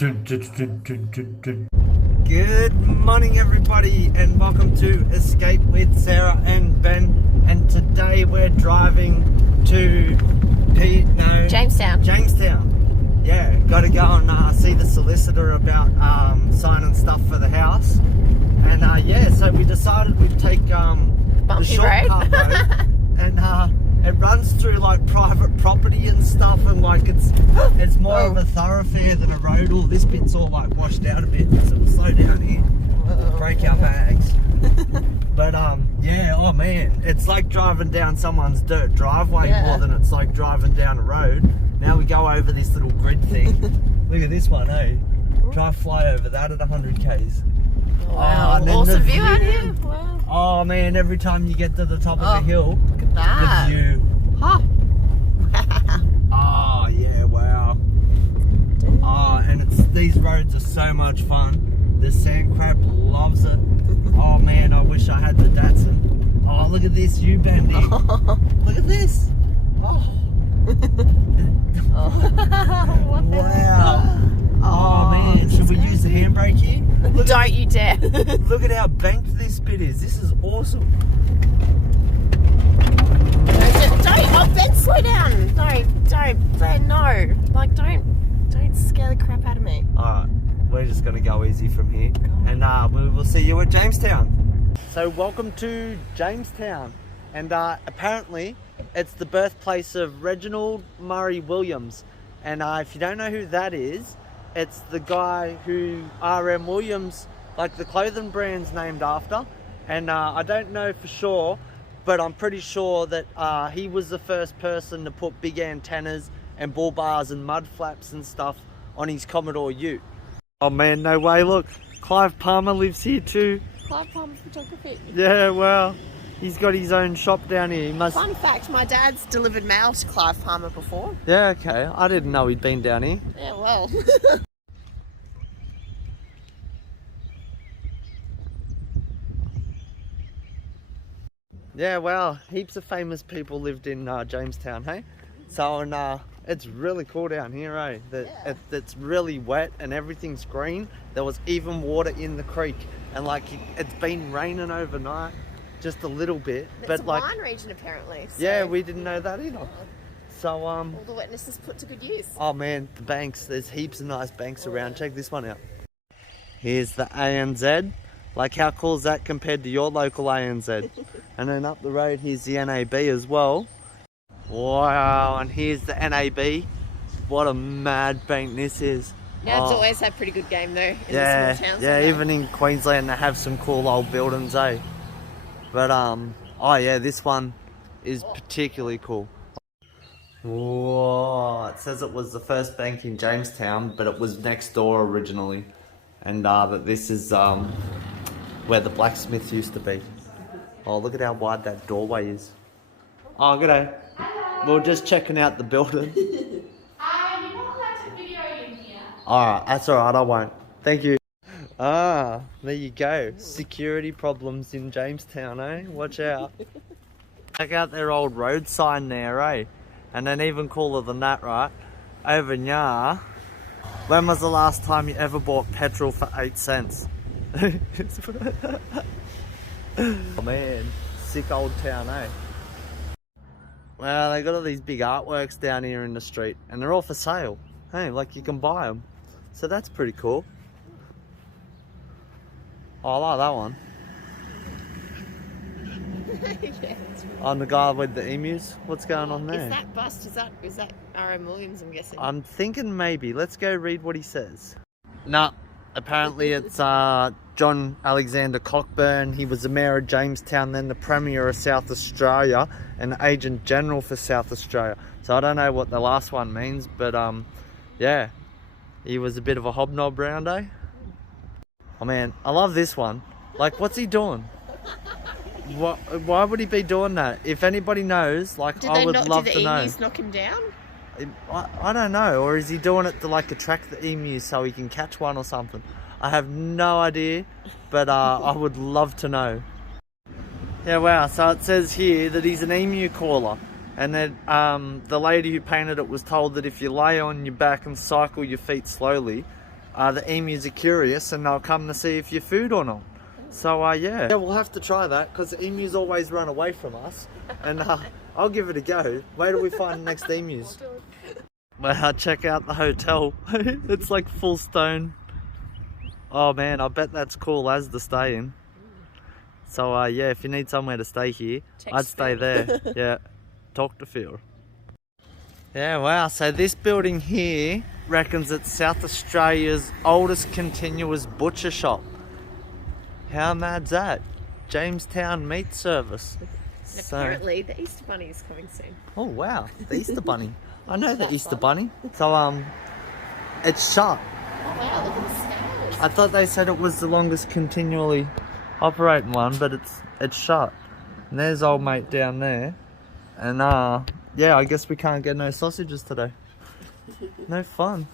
Good morning, everybody, and welcome to Escape with Sarah and Ben. And today we're driving to Jamestown. Yeah, got to go and see the solicitor about signing stuff for the house. And yeah, so we decided we'd take the shortcut road, and it runs through like private property and stuff, and like it's more of a thoroughfare than a road. All this bit's all like washed out a bit, so we'll slow down here, break our bags. But yeah, oh man, it's like driving down someone's dirt driveway more than it's like driving down a road. Now we go over this little grid thing. Look at this one, eh? Try fly over that at 100 k's. Wow, awesome view out here. Wow. Oh man, every time you get to the top of the hill, look at that. The view. Huh. Oh yeah, wow. Oh, and these roads are so much fun. The sand crab loves it. Oh man, I wish I had the Datsun. Oh, look at this U-bend here. Look at this. Oh. Wow. Oh man, should we use the handbrake here? Don't you dare. Look at how banked this bit is. This is awesome. Don't, Ben, slow down. Don't, Ben, no. Like, don't scare the crap out of me. Alright, we're just gonna go easy from here. And we'll see you at Jamestown. So welcome to Jamestown. And apparently it's the birthplace of Reginald Murray Williams. And if you don't know who that is, it's the guy who R.M. Williams, like the clothing brand's named after. And I don't know for sure, but I'm pretty sure that he was the first person to put big antennas and bull bars and mud flaps and stuff on his Commodore Ute. Oh man, no way, look, Clive Palmer lives here too. Clive Palmer Photography. Yeah, well, he's got his own shop down here. He must... Fun fact, my dad's delivered mail to Clive Palmer before. Yeah, okay, I didn't know he'd been down here. Yeah, well. Yeah, well, heaps of famous people lived in Jamestown, hey? So, and it's really cool down here, eh? It's really wet and everything's green. There was even water in the creek, and like it's been raining overnight, just a little bit. It's a wine region apparently. So yeah, we didn't know that either. So all the wetness is put to good use. Oh man, the banks. There's heaps of nice banks around. Check this one out. Here's the ANZ. Like, how cool is that compared to your local ANZ? And then up the road, here's the NAB as well. Wow, and here's the NAB. What a mad bank this is. Yeah, it's always had pretty good game though in yeah, the small towns. Yeah, even in Queensland they have some cool old buildings, eh? But oh yeah, this one is particularly cool. Whoa, it says it was the first bank in Jamestown, but it was next door originally. And that this is where the blacksmith used to be. Oh, look at how wide that doorway is. Oh, g'day. Hello. We're just checking out the building. You're not allowed to video in here. Alright, that's alright, I won't. Thank you. Ah, there you go. Security problems in Jamestown, eh? Watch out. Check out their old road sign there, eh? And then even cooler than that, right? Over here. When was the last time you ever bought petrol for 8 cents? Oh man, sick old town, eh? Well, they got all these big artworks down here in the street, and they're all for sale. Hey, like you can buy them. So that's pretty cool. Oh, I like that one. Yeah, On the guy with the emus. What's going on there? Is that bust? Is that R.M. Williams, I'm guessing? I'm thinking maybe. Let's go read what he says. Nah, apparently it's John Alexander Cockburn. He was the mayor of Jamestown, then the premier of South Australia and agent general for South Australia. So I don't know what the last one means, but yeah, he was a bit of a hobnob round, eh? Oh man, I love this one. Like, what's he doing? Why would he be doing that? If anybody knows, like, I would love to know. Did the emus knock him down? I don't know, or is he doing it to like attract the emus so he can catch one or something? I have no idea, but I would love to know. Yeah, wow, so it says here that he's an emu caller, and that the lady who painted it was told that if you lay on your back and cycle your feet slowly, the emus are curious and they'll come to see if you're food or not. So yeah. Yeah, we'll have to try that because the emus always run away from us. And I'll give it a go. Wait till we find the next emus. Well, check out the hotel. It's like full stone. Oh man, I bet that's cool as to stay in. So yeah, if you need somewhere to stay here, I'd stay there. Yeah, talk to Phil. Yeah, wow, so this building here reckons it's South Australia's oldest continuous butcher shop. How mad's that? Jamestown meat service. So, apparently the Easter Bunny is coming soon. Oh wow, the Easter Bunny. I know the Easter Bunny. So it's shut. Oh wow, look at the scales. I thought they said it was the longest continually operating one, but it's shut. And there's old mate down there. And yeah, I guess we can't get no sausages today. No fun.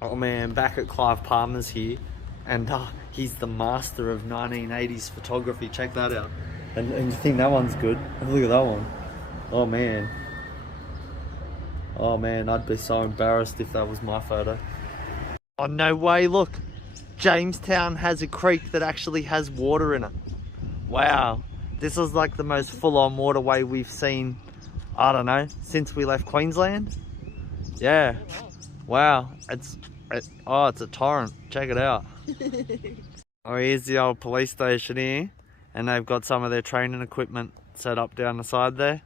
Oh man, back at Clive Palmer's here, and he's the master of 1980s photography. Check that out. And you think that one's good? Look at that one. Oh man. Oh man, I'd be so embarrassed if that was my photo. Oh no way, look. Jamestown has a creek that actually has water in it. Wow. This is like the most full-on waterway we've seen, I don't know, since we left Queensland. Yeah. Wow. It's a torrent. Check it out. Oh, here's the old police station here. And they've got some of their training equipment set up down the side there.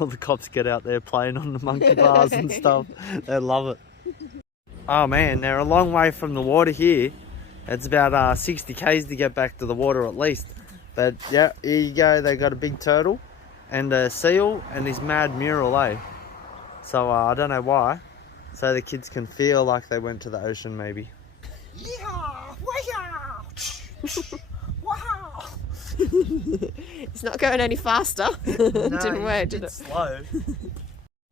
All the cops get out there playing on the monkey bars and stuff. They love it. Oh man, they're a long way from the water here. It's about 60 k's to get back to the water at least. But yeah, here you go. They got a big turtle and a seal and this mad mural, eh? So I don't know why. So the kids can feel like they went to the ocean maybe. Yeah, wow. Wow. It's not going any faster. No, Didn't work, did it? Slow.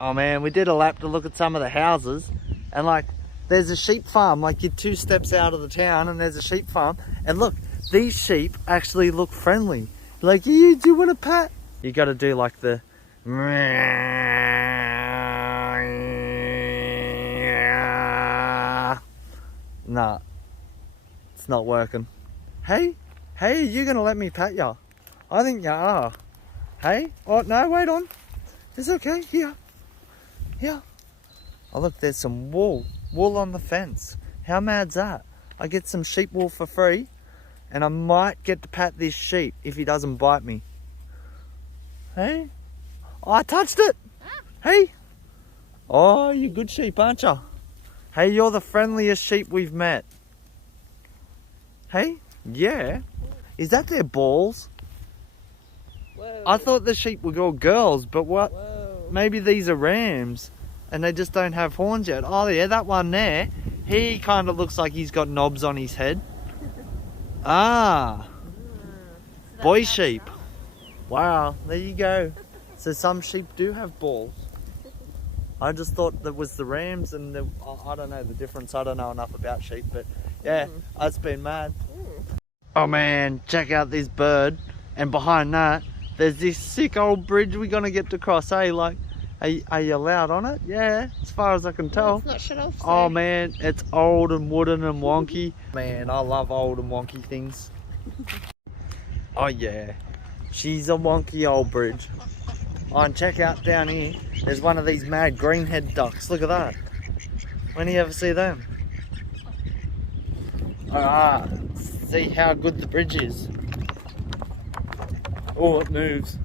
Oh man, we did a lap to look at some of the houses, and like there's a sheep farm, like you're 2 steps out of the town and there's a sheep farm, and look, these sheep actually look friendly. Like, do you want a pat? You got to do like the nah, it's not working. Hey, you're gonna let me pat ya? I think you are. Hey, oh no, wait on. It's okay, here. Oh look, there's some wool on the fence. How mad's that? I get some sheep wool for free, and I might get to pat this sheep if he doesn't bite me. Hey, oh, I touched it. Hey, oh, you good sheep, aren't you? Hey, you're the friendliest sheep we've met. Hey, yeah. Is that their balls? Whoa. I thought the sheep were all girls, but what? Whoa. Maybe these are rams and they just don't have horns yet. Oh yeah, that one there, he kind of looks like he's got knobs on his head. Boy sheep. Wow, there you go. So some sheep do have balls. I just thought that was the rams and I don't know the difference. I don't know enough about sheep, but yeah, it's been mad. Oh man, check out this bird. And behind that, there's this sick old bridge we're gonna get to cross, eh? Like, are you allowed on it? Yeah, as far as I can tell. It's not shut off, so. Oh man, it's old and wooden and wonky. Man, I love old and wonky things. Oh yeah, she's a wonky old bridge. Oh, and check out down here, there's one of these mad greenhead ducks. Look at that. When do you ever see them? See how good the bridge is. Oh, it moves.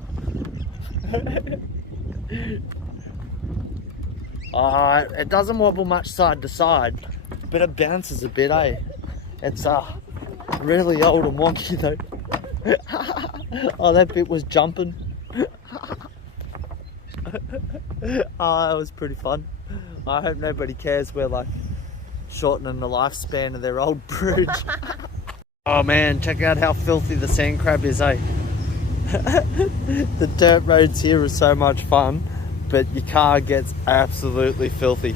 It doesn't wobble much side to side, but it bounces a bit, eh? It's really old and wonky though. Oh, that bit was jumping. Oh, that was pretty fun. I hope nobody cares we're like shortening the lifespan of their old bridge. Oh man, check out how filthy the sand crab is, eh? The dirt roads here are so much fun, but your car gets absolutely filthy.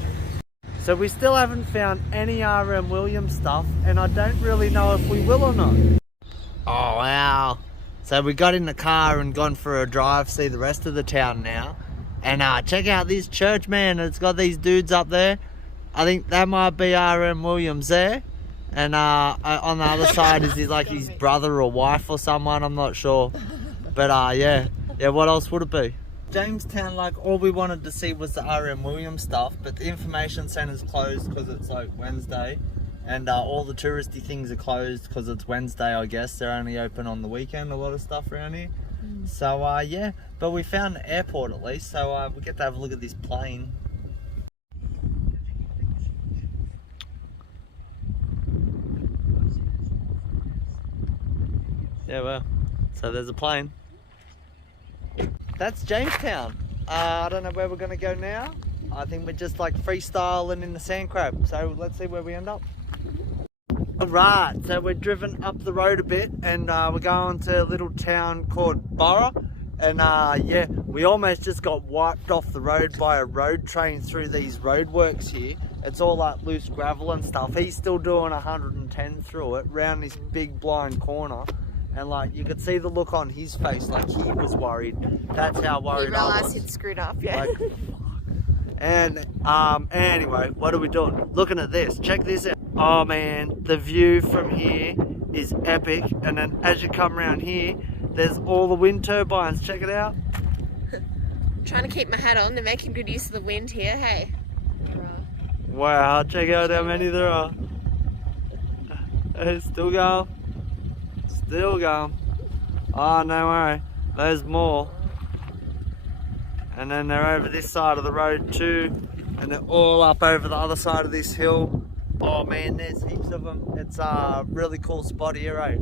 So we still haven't found any RM Williams stuff, and I don't really know if we will or not. Oh wow. So we got in the car and gone for a drive, see the rest of the town now. And check out this church, man. It's got these dudes up there. I think that might be R.M. Williams there. And on the other side is his brother or wife or someone, I'm not sure. But yeah, what else would it be? Jamestown, like, all we wanted to see was the R.M. Williams stuff, but the information center's closed because it's like Wednesday. And all the touristy things are closed because it's Wednesday, I guess. They're only open on the weekend, a lot of stuff around here. So yeah, but we found the airport at least, so we get to have a look at this plane. Yeah, well, so there's a plane. That's Jamestown. I don't know where we're going to go now. I think we're just like freestyling in the sand crab. So let's see where we end up. Alright, so we're driven up the road a bit and we're going to a little town called Burra. And yeah, we almost just got wiped off the road by a road train through these roadworks here. It's all like loose gravel and stuff. He's still doing 110 through it, round this big blind corner. And like, you could see the look on his face, like he was worried. That's how worried I was. He realised he'd screwed up, yeah. Like, and anyway, what are we doing? Looking at this, check this out. Oh man, the view from here is epic. And then as you come around here, there's all the wind turbines, check it out. Trying to keep my hat on, they're making good use of the wind here, hey. Wow, check out how many there are. It's still going. Still going. Oh, no worry. There's more. And then they're over this side of the road too. And they're all up over the other side of this hill. Oh man, there's heaps of them. It's a really cool spot here, eh?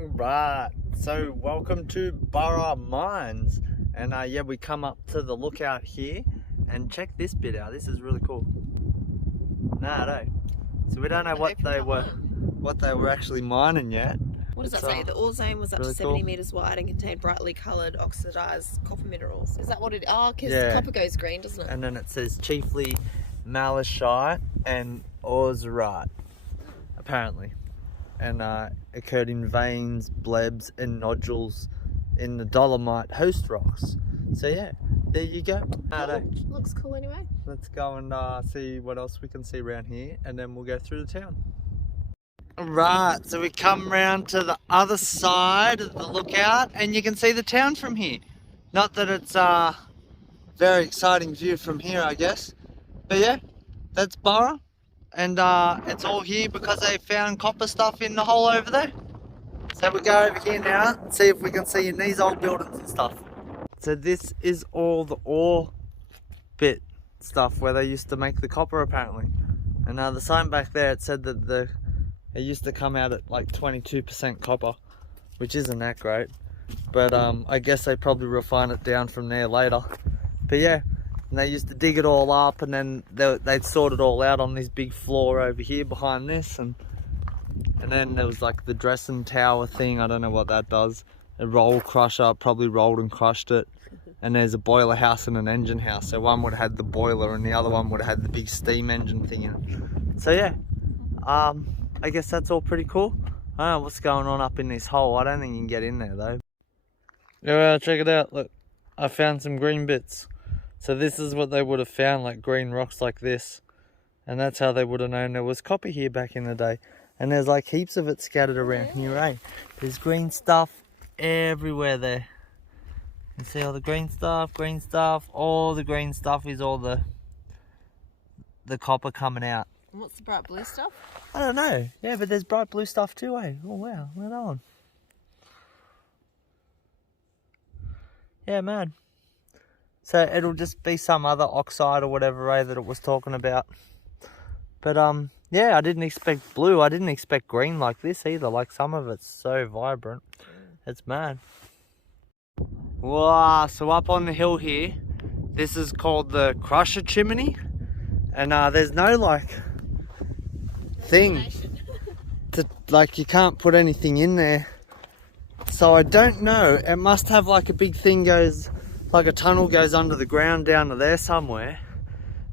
Alright, so welcome to Burra Mines. And yeah, we come up to the lookout here. And check this bit out. This is really cool. Nah, no. So we don't know what they were actually mining yet. What does that say? The ore zone was up to 70 metres wide and contained brightly coloured oxidised copper minerals. Is that what it is? Oh, because copper goes green, doesn't it? And then it says chiefly malachite and oroserite, apparently. And occurred in veins, blebs and nodules in the dolomite host rocks. So yeah, there you go. Looks cool anyway. Let's go and see what else we can see around here, and then we'll go through the town. Right, so we come round to the other side of the lookout and you can see the town from here. Not that it's a very exciting view from here, I guess. But yeah, that's Burra. And it's all here because they found copper stuff in the hole over there. So we go over here now and see if we can see in these old buildings and stuff. So this is all the ore bit stuff where they used to make the copper apparently. And the sign back there, it said that it used to come out at like 22% copper, which isn't that great. But I guess they probably refine it down from there later. But yeah, and they used to dig it all up and then they'd sort it all out on this big floor over here behind this. And then there was like the dressing tower thing, I don't know what that does. A roll crusher, probably rolled and crushed it. And there's a boiler house and an engine house. So one would have had the boiler and the other one would have had the big steam engine thing in it. So yeah, I guess that's all pretty cool. I don't know what's going on up in this hole. I don't think you can get in there though. Yeah, well, check it out. Look, I found some green bits. So this is what they would have found, like green rocks like this. And that's how they would have known there was copper here back in the day. And there's like heaps of it scattered around here, eh? There's green stuff everywhere there. You see all the green stuff. All the green stuff is all the copper coming out. What's the bright blue stuff? I don't know. Yeah, but there's bright blue stuff too, eh? Oh wow, right on. Yeah, man. So it'll just be some other oxide or whatever, eh, that it was talking about. But yeah, I didn't expect blue. I didn't expect green like this either. Like some of it's so vibrant. It's mad. Wow, so up on the hill here, this is called the crusher chimney. And there's no like thing to, like, you can't put anything in there, so I don't know. It must have like a big thing goes, like a tunnel goes under the ground down to there somewhere,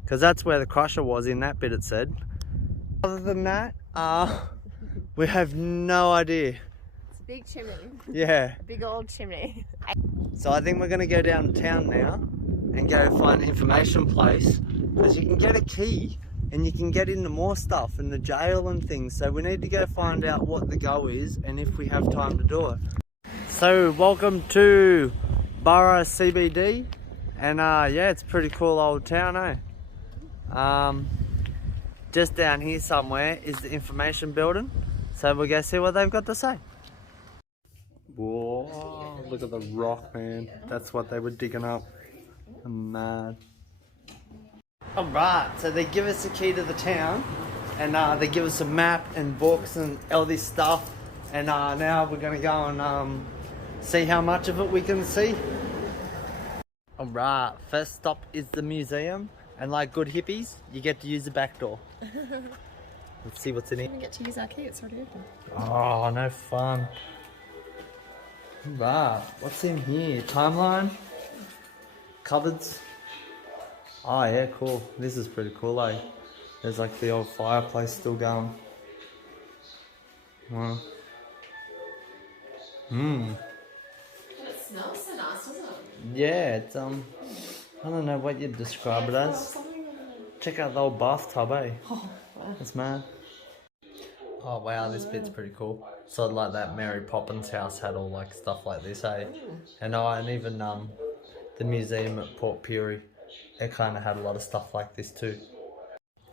because that's where the crusher was in that bit, it said. Other than that, we have no idea. It's a big chimney. Yeah, A big old chimney. so I think we're gonna go downtown now and go find an information place, because you can get a key and you can get into more stuff in the jail and things. So we need to go find out what the go is and if we have time to do it. So welcome to Burra CBD, and yeah, it's a pretty cool old town, eh? Just down here somewhere is the information building, so we'll go see what they've got to say. Whoa, look at the rock, man. That's what they were digging up. I'm mad. Alright, so they give us a key to the town, and they give us a map and books and all this stuff, and now we're going to go and see how much of it we can see. Alright, first stop is the museum, and like good hippies, you get to use the back door. Let's see what's in here. We get to use our key, it's already open. Oh, no fun. Right, what's in here? Timeline? Cupboards? Oh yeah, cool. This is pretty cool, eh? There's like the old fireplace still going. Wow. It smells so nice, doesn't it? Yeah, it's I don't know what you'd describe it as. Check out the old bathtub, eh? Oh, wow. That's mad. Oh wow, this bit's pretty cool. So like that Mary Poppins house had all like stuff like this, eh? And even the museum at Port Pirie, it kind of had a lot of stuff like this too.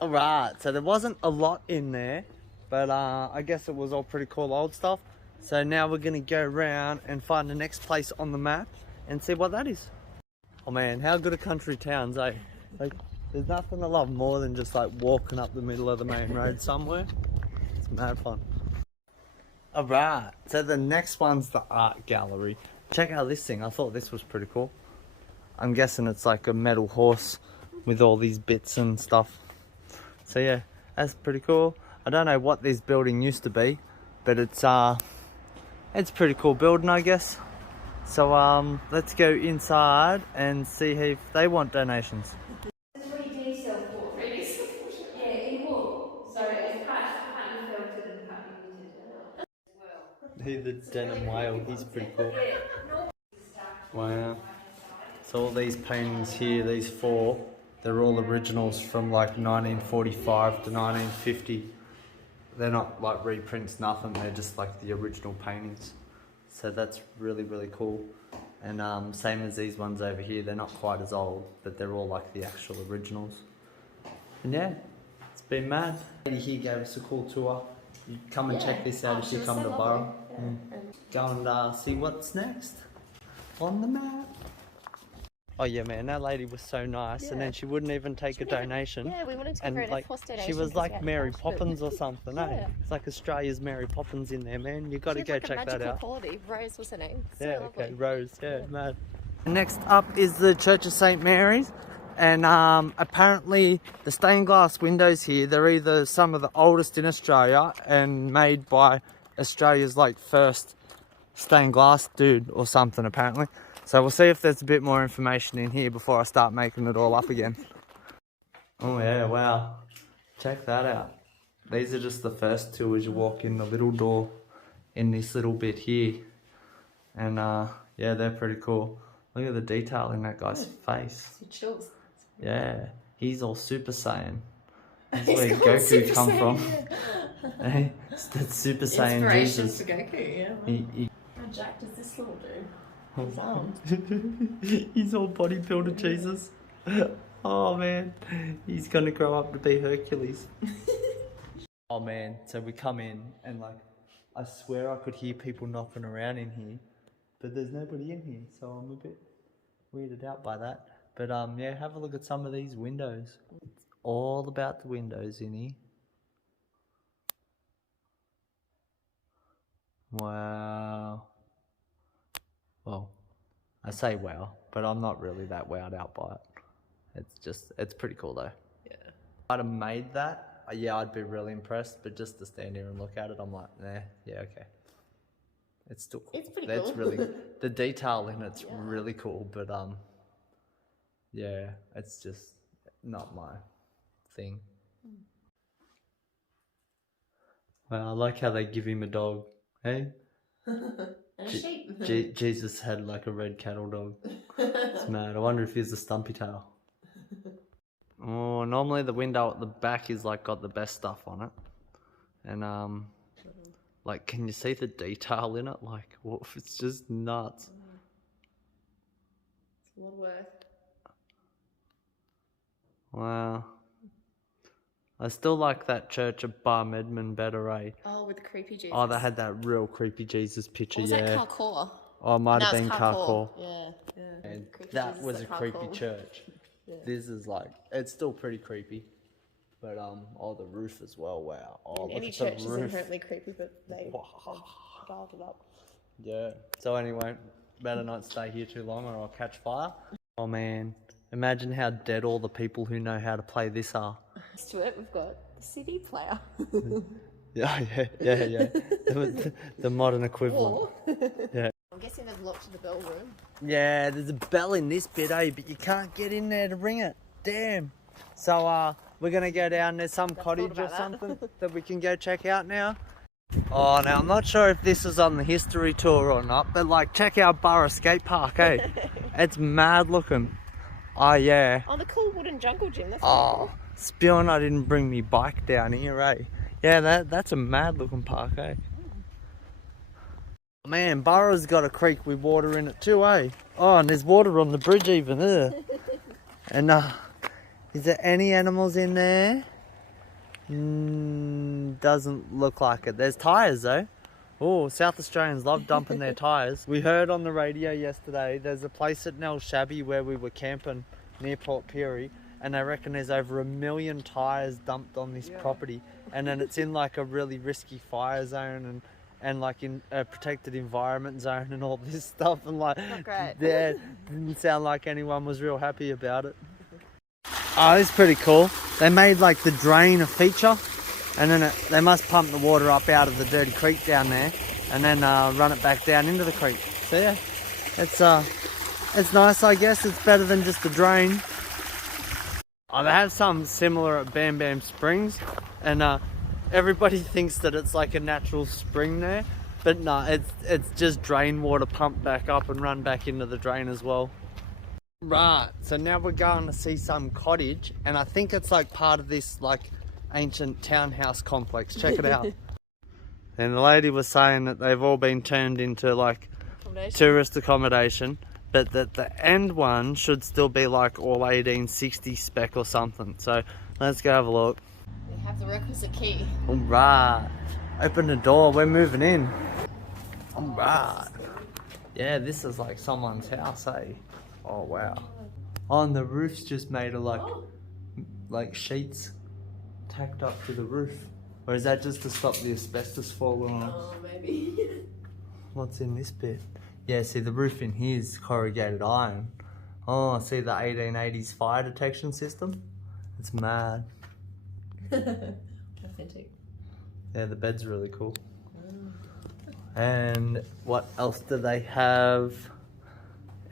Alright, so there wasn't a lot in there, but I guess it was all pretty cool old stuff. So now we're gonna go around and find the next place on the map and see what that is. Oh man, how good are country towns, eh? Like, there's nothing I love more than just like walking up the middle of the main road somewhere. It's mad fun. Alright, so the next one's the art gallery. Check out this thing, I thought this was pretty cool. I'm guessing it's like a metal horse with all these bits and stuff. So yeah, that's pretty cool. I don't know what this building used to be, but it's a pretty cool building, I guess. So let's go inside and see if they want donations. The denim whale, he's pretty cool. Wow. So all these paintings here, these four, they're all originals from like 1945 to 1950. They're not like reprints, nothing, they're just like the original paintings. So that's really, really cool. And same as these ones over here, they're not quite as old, but they're all like the actual originals. And yeah, it's been mad. Lady here gave us a cool tour. You come and check this out if you come to Burra. Go and see what's next on the map. Oh yeah, man, that lady was so nice, and then she wouldn't even take a donation. Yeah, we wanted to give her an F-Force donation. She was like Mary Poppins or something, eh? It's like Australia's Mary Poppins in there, man. You got to go check that out. Quality. Rose was her name. Yeah, okay, Rose, yeah, mad. Next up is the Church of St. Mary's, and apparently the stained glass windows here, they're either some of the oldest in Australia and made by Australia's like first stained glass dude or something apparently. So we'll see if there's a bit more information in here before I start making it all up again. Oh yeah, wow. Check that out. These are just the first two as you walk in the little door in this little bit here. And yeah, they're pretty cool. Look at the detail in that guy's face. Chills. Yeah, he's all Super Saiyan. That's where Goku come from. Hey, it's that Super Saiyan Jesus. For Goku, yeah. How jacked does this little dude? He's all bodybuilder Jesus. Oh man, he's gonna grow up to be Hercules. Oh man, so we come in and like, I swear I could hear people knocking around in here, but there's nobody in here, so I'm a bit weirded out by that. But yeah, have a look at some of these windows. It's all about the windows in here. Wow. Well, I say wow, but I'm not really that wowed out by it. It's pretty cool though. Yeah. If I'd have made that, yeah, I'd be really impressed, but just to stand here and look at it, I'm like, nah, yeah, okay. It's still cool. It's pretty cool. Really, the detail in it's really cool, but yeah, it's just not my thing. Well, I like how they give him a dog, hey? And a sheep. Jesus had like a red cattle dog. It's mad. I wonder if he's a stumpy tail. Oh, normally the window at the back is like got the best stuff on it. And like, can you see the detail in it? Like, woof, it's just nuts. It's a lot of work. Wow. I still like that church of Bar Medman better, eh? Oh, with the creepy Jesus. Oh, they had that real creepy Jesus picture, Or was that Carcour? Oh, it might have been Carcour. Carcour. Yeah. And Creepy that Jesus was a at creepy Carcour. church. Yeah. This is like, it's still pretty creepy. But, oh, the roof as well, wow. Oh, look Any at church the is roof. inherently creepy, but they dialed it up. Yeah. So anyway, better not stay here too long or I'll catch fire. Oh man, imagine how dead all the people who know how to play this are. Next to it, we've got the CD player. Yeah. The modern equivalent. Yeah. I'm guessing they've locked the bell room. Yeah, there's a bell in this bit, eh? But you can't get in there to ring it. Damn. So, we're gonna go down. There's some cottage or something that we can go check out now. Oh, now I'm not sure if this is on the history tour or not, but like, check out Burra skate park, eh? It's mad looking. Oh yeah. Oh, the cool wooden jungle gym. That's Oh, spewing I didn't bring me bike down here, eh? Yeah, that's a mad looking park, eh? Man, Burra's got a creek with water in it too, eh? Oh, and there's water on the bridge even, And is there any animals in there? Doesn't look like it. There's tyres though. Oh, South Australians love dumping their tyres. We heard on the radio yesterday there's a place at Nell Shabby where we were camping near Port Pirie, and they reckon there's over 1 million tyres dumped on this property, and then it's in like a really risky fire zone and like in a protected environment zone and all this stuff, and like, not great. Yeah, didn't sound like anyone was real happy about it. Oh, this is pretty cool. They made like the drain a feature, and then they must pump the water up out of the dirty creek down there, and then run it back down into the creek. So yeah, it's nice, I guess. It's better than just a drain. Oh, they have something similar at Bam Bam Springs, and everybody thinks that it's like a natural spring there, but no, it's just drain water pumped back up and run back into the drain as well. Right, so now we're going to see some cottage, and I think it's like part of this like ancient townhouse complex. Check it out. And the lady was saying that they've all been turned into like tourist accommodation, but that the end one should still be like all 1860 spec or something. So let's go have a look. We have the requisite key. Alright, open the door, we're moving in. Alright. Yeah, this is like someone's house, eh? Oh wow. Oh, and the roof's just made of like sheets tacked up to the roof. Or is that just to stop the asbestos falling off? Oh, maybe. What's in this bit? Yeah, see the roof in here is corrugated iron. Oh, see the 1880s fire detection system? It's mad. Authentic. Yeah, the bed's really cool. And what else do they have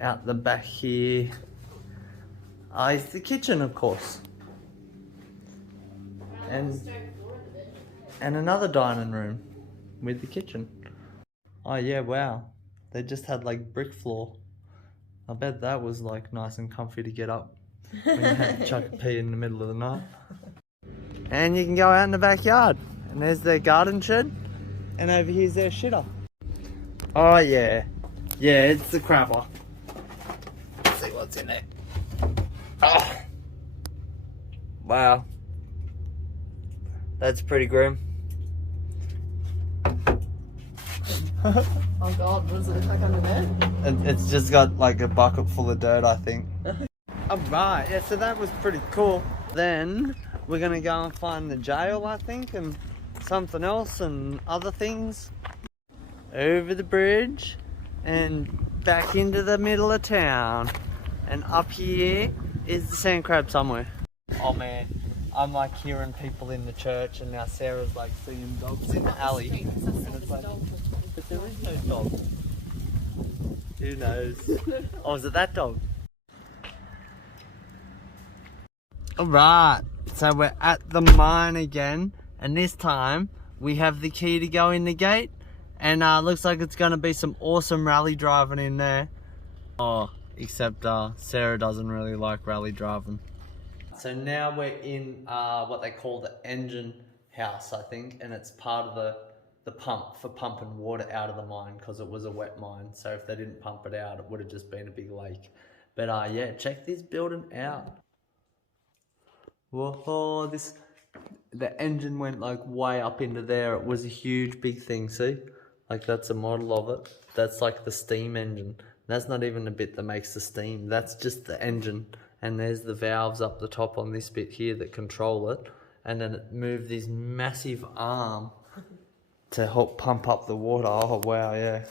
out the back here? Oh, it's the kitchen, of course. And another dining room with the kitchen. Oh yeah, wow. They just had like brick floor. I bet that was like nice and comfy to get up when you had to chuck a pee in the middle of the night. And you can go out in the backyard. And there's their garden shed. And over here's their shitter. Oh yeah. Yeah, it's the crapper. Let's see what's in there. Oh. Wow. That's pretty grim. Oh god, what does it look like under there? It's just got like a bucket full of dirt, I think. Alright, yeah, so that was pretty cool. Then we're gonna go and find the jail, I think, and something else and other things. Over the bridge and back into the middle of town. And up here is the sand crab somewhere. Oh man, I'm like hearing people in the church, and now Sarah's like seeing dogs in the alley. And it's like, but there is no dog. Who knows? Oh, is it that dog? Alright, so we're at the mine again, and this time we have the key to go in the gate, And looks like it's gonna be some awesome rally driving in there. Oh, except Sarah doesn't really like rally driving. So now we're in what they call the engine house, I think, and it's part of the pump for pumping water out of the mine because it was a wet mine. So if they didn't pump it out, it would have just been a big lake. But yeah, check this building out. Whoa, the engine went like way up into there. It was a huge big thing, see? Like that's a model of it. That's like the steam engine. That's not even the bit that makes the steam. That's just the engine. And there's the valves up the top on this bit here that control it. And then it moved this massive arm to help pump up the water. Oh wow, yeah.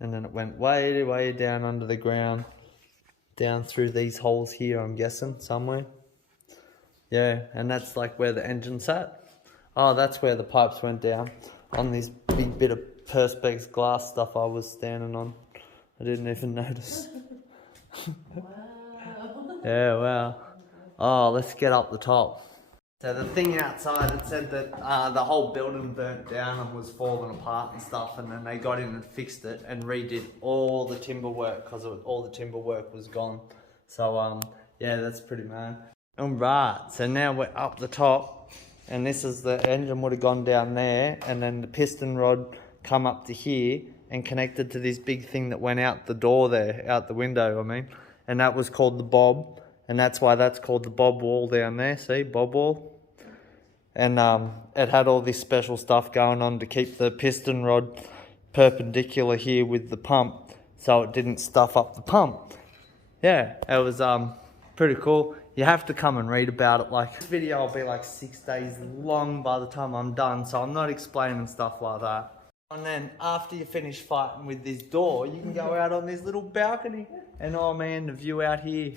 And then it went way, way down under the ground. Down through these holes here, I'm guessing, somewhere. Yeah, and that's like where the engine's at. Oh, that's where the pipes went down. On this big bit of perspex glass stuff I was standing on. I didn't even notice. Wow. Yeah, wow. Oh, let's get up the top. So the thing outside, it said that the whole building burnt down and was falling apart and stuff, and then they got in and fixed it and redid all the timber work because all the timber work was gone. So yeah, that's pretty mad. Alright, so now we're up the top, and this is the engine would have gone down there, and then the piston rod come up to here and connected to this big thing that went out the door there, out the window, I mean, and that was called the bob. And that's why that's called the bob wall down there, see, bob wall. And it had all this special stuff going on to keep the piston rod perpendicular here with the pump so it didn't stuff up the pump. Yeah, it was pretty cool. You have to come and read about it. Like, this video will be like 6 days long by the time I'm done, so I'm not explaining stuff like that. And then after you finish fighting with this door, you can go out on this little balcony. And oh man, the view out here.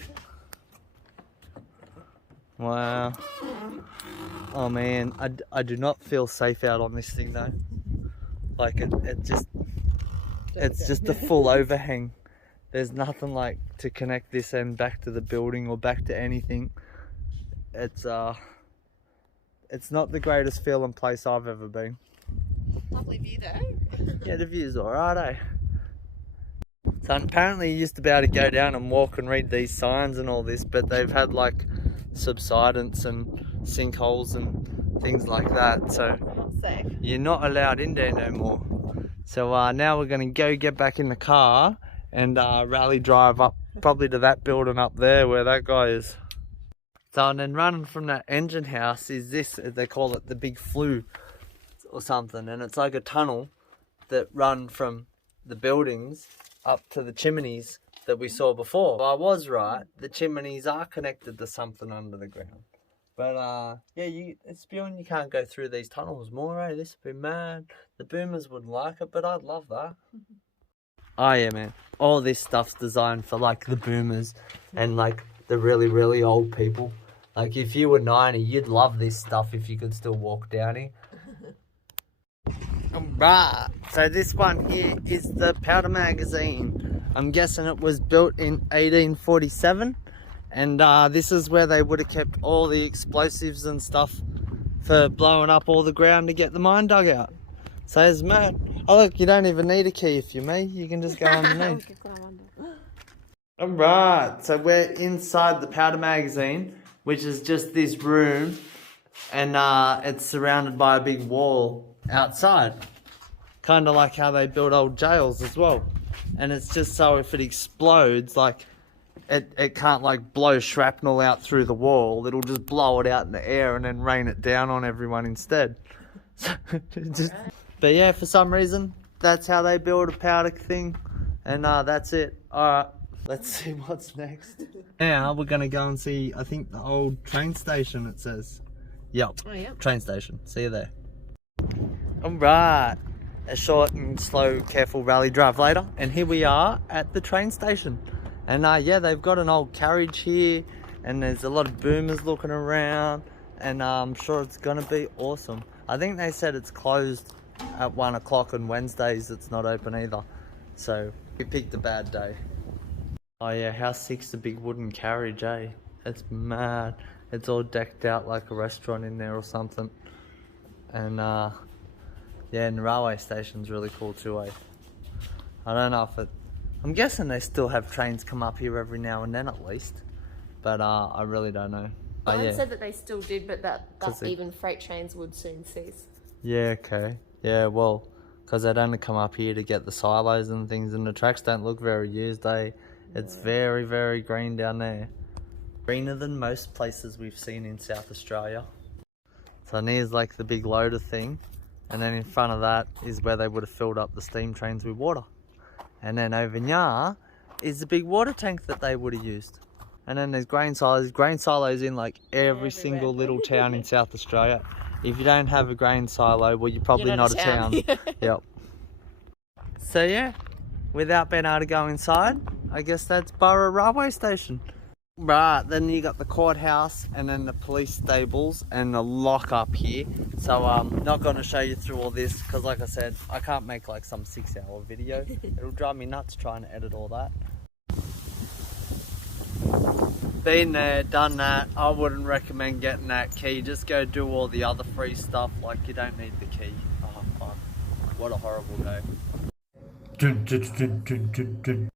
Wow. Oh man, I do not feel safe out on this thing though. Like it's just a full overhang. There's nothing like to connect this end back to the building or back to anything. It's not the greatest feeling place I've ever been. Lovely view though. Yeah, the view's alright, eh? So apparently you used to be able to go down and walk and read these signs and all this, but they've had like subsidence and sinkholes and things like that, so safe. You're not allowed in there no more. So now we're going to go get back in the car and rally drive up probably to that building up there where that guy is. So and then running from that engine house is this, they call it the big flue or something, and it's like a tunnel that run from the buildings up to the chimneys that we saw before. Well, I was right, the chimneys are connected to something under the ground. But yeah, it's beyond, you can't go through these tunnels more, eh? This would be mad. The boomers wouldn't like it, but I'd love that. Oh yeah, man. All this stuff's designed for like the boomers and like the really, really old people. Like if you were 90, you'd love this stuff if you could still walk down here. Right, so this one here is the powder magazine. I'm guessing it was built in 1847, and this is where they would have kept all the explosives and stuff for blowing up all the ground to get the mine dug out. So it's mad. Oh look, you don't even need a key if you're me, you can just go underneath. Alright, so we're inside the powder magazine, which is just this room, and it's surrounded by a big wall outside. Kind of like how they build old jails as well. And it's just so if it explodes, like it can't like blow shrapnel out through the wall. It'll just blow it out in the air and then rain it down on everyone instead. But yeah, for some reason, that's how they build a powder thing. And that's it. Alright, let's see what's next. Now we're going to go and see, I think, the old train station, it says. Yep, oh, yep. Train station. See you there. Alright, a short and slow, careful rally drive later, and here we are at the train station. And yeah, they've got an old carriage here, and there's a lot of boomers looking around, and I'm sure it's gonna be awesome. I think they said it's closed at 1 o'clock on Wednesdays. It's not open either, so we picked a bad day. Oh yeah, how sick's the big wooden carriage, eh? It's mad. It's all decked out like a restaurant in there or something. And Yeah, and the railway station's really cool too, eh? I don't know if it... I'm guessing they still have trains come up here every now and then at least. But I really don't know. Mine said that they still did, but that they... even freight trains would soon cease. Yeah, okay. Yeah, well, because they'd only come up here to get the silos and things, and the tracks don't look very used, eh? It's very, very green down there. Greener than most places we've seen in South Australia. So here's like the big loader thing, and then in front of that is where they would have filled up the steam trains with water. And then over here is the big water tank that they would have used. And then there's grain silos in like every single little town in South Australia. If you don't have a grain silo, well, you're probably not a town. Yep. So yeah, without being able to go inside, I guess that's Burra railway station. Right, then you got the courthouse and then the police stables and the lock up here. So I'm not going to show you through all this because like I said, I can't make like some 6-hour video. It'll drive me nuts trying to edit all that. Been there, done that. I wouldn't recommend getting that key. Just go do all the other free stuff. Like you don't need the key. Oh fuck, what a horrible day.